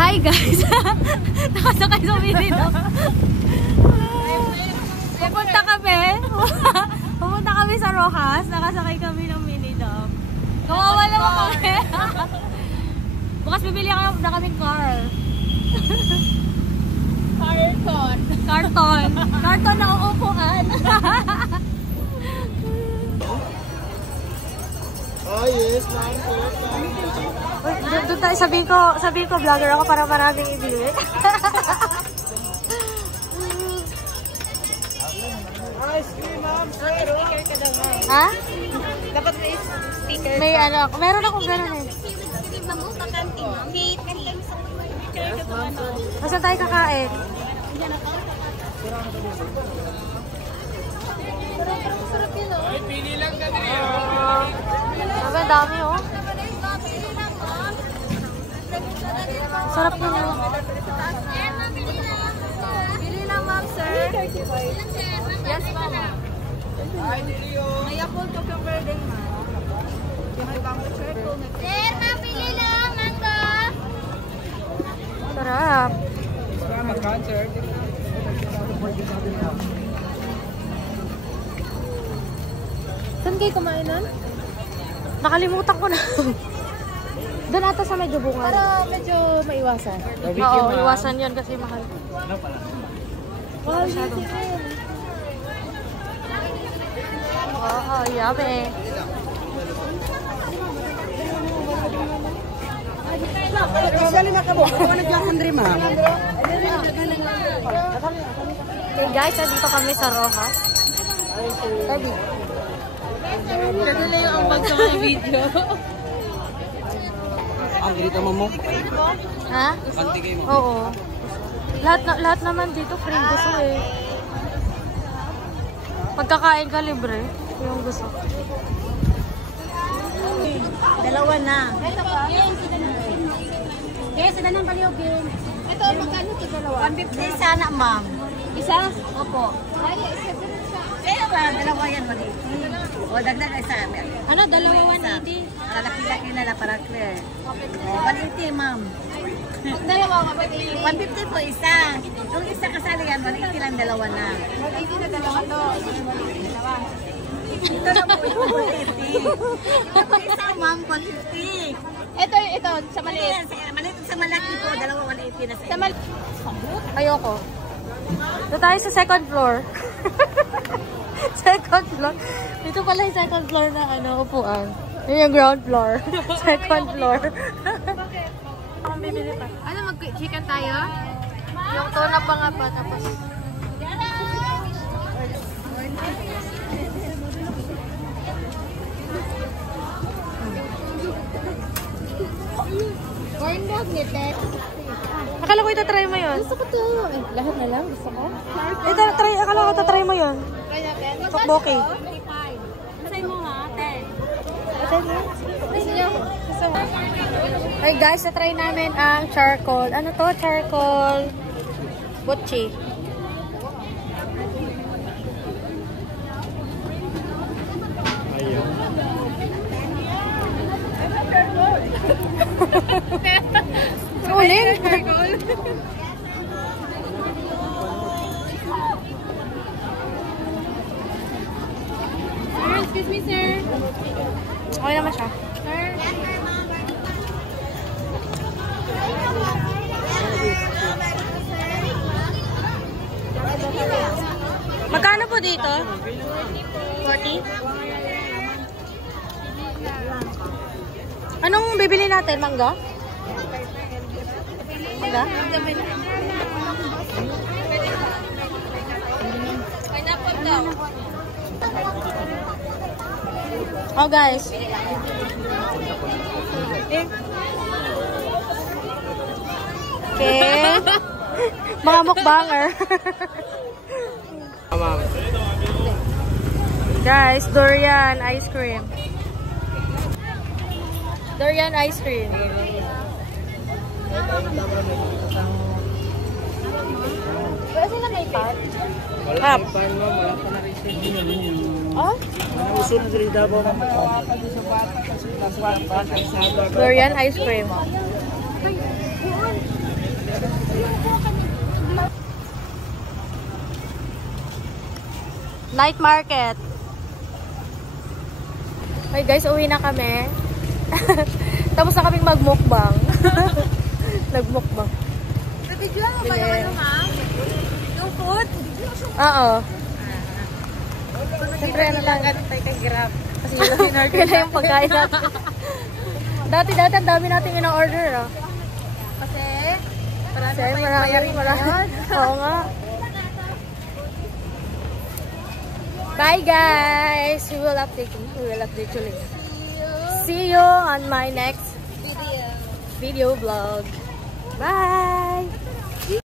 Hi guys! Nakasakay sa Minidog. Pupunta kami sa Rojas. Nakasakay kami ng Minidog. Kawawa naman kami. Bukas bibili na kaming car. Karton na uupuan. Oh yes, Doon tayo, sabihin ko vlogger ako para maraming ibili. ice cream, ma'am. Ha? Dapat may speaker. May ano, meron akong gano'n eh. Basta tayo kakain. Sarap yun oh. Ay, pili lang ka din. Ang dami oh. Sarap yun oh. Bili lang, ma'am, sir. Yes, ma'am. May apple cucumber din, ma'am. May bamboo turtle. Sir, mabili lang, mango. Sarap. Mag-concert. Saan kayo kumain nun? Nakalimutan ko na. Doon ata sa medyo bunga. Para medyo maiwasan. Oo, iwasan yun kasi mahal. Mahal din. Oo, yummy. Kasali na ka mo. Ako nag-100, ma'am. Okay guys, dito kami sa Rojas. Ready? Kadala yung ambag sa mga video. Ang ganito mo? Ha? Pantigay mo? Oo. Lahat naman dito free gusto eh. Pagkakain ka libre, yung gusto. Dalawa na. Ito pa. Yes, sila ng baliogin. Ito, magkano ito dalawa? 150 sana, ma'am. Isa? Opo. Ay, isa din siya. Kaya dalawa yan, mali. O, dagdag isa. Ano, dalawa 180? Lalaki-laki na para clear. O, 180, ma'am. Dalawa, 150 po isa. Kung isa kasali yan, 180 lang dalawa na. 180 na dalawa to. Dalawa. Ito na po yung 180. Ito isa, ma'am, 150. Ito, sa maliit. Maliit sa malaki po, dalawa 180 na sa maliit. Ayoko. Dito tayo sa second floor. Second floor. Dito pala yung second floor na upuan. Yun yung ground floor. Second floor. Akong bibili pa. Ano, mag-chicken tayo? Yung tuna pa nga pa. Tapos... Corn dog ni Ted. Akala ko itatry mo yun. Gusto ko to. Lahat na lang, gusto ko. Akala ko itatry mo yun. Tokboki. Masay mo ha, Ted. Gusto niyo? Ay guys, na-try namin ang charcoal. Ano to? Charcoal butchi. Ayaw. Ulin. Excuse me, sir. Okay naman siya. Sir. Magkano po dito? 40? Anong bibili natin? Mangga? Mangga? Pineapple daw. Oh guys. Okay. Mga mukbanger. Ma'am. Guys, durian ice cream. Durian ice cream. Wala sila may pot? Wala Up. pa pan mo, wala pa na-receive. Oh? Uso na diri daw mo. Durian ice cream. Night market. Okay guys, uwi na kami. Tapos na kaming magmukbang. Nagmukbang. Nabidyoan mo ba naman ma'am? Yung food? Oo. Siyempre ano lang tayo kay Grab. Kasi yun na yung pagkain natin. Dati ang dami natin in-order ah. Kasi Marami. Oo nga. Bye guys! We will update you later. See you on my next video vlog. Bye!